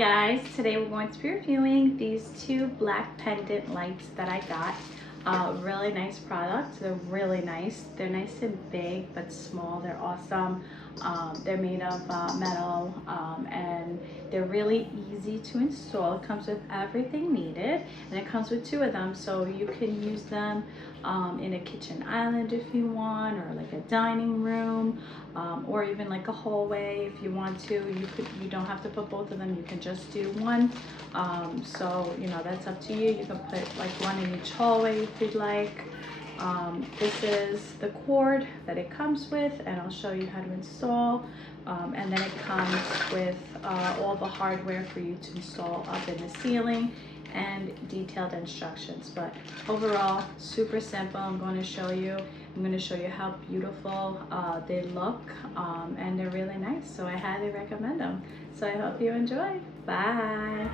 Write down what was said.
guys, today we're going to be reviewing these two black pendant lights that I got. Really nice products. They're really nice. They're nice and big but small. They're awesome. They're made of metal and they're really easy to install. It comes with everything needed and it comes with two of them, so you can use them in a kitchen island if you want, or like a dining room, or even like a hallway if you want to. You don't have to put both of them, you can just do one. So you know, that's up to you. You can put like one in each hallway if you'd like. This is the cord that it comes with, and I'll show you how to install. And then it comes with all the hardware for you to install up in the ceiling and detailed instructions. But overall, super simple. I'm going to show you how beautiful they look, and they're really nice, so I highly recommend them. So I hope you enjoy. Bye.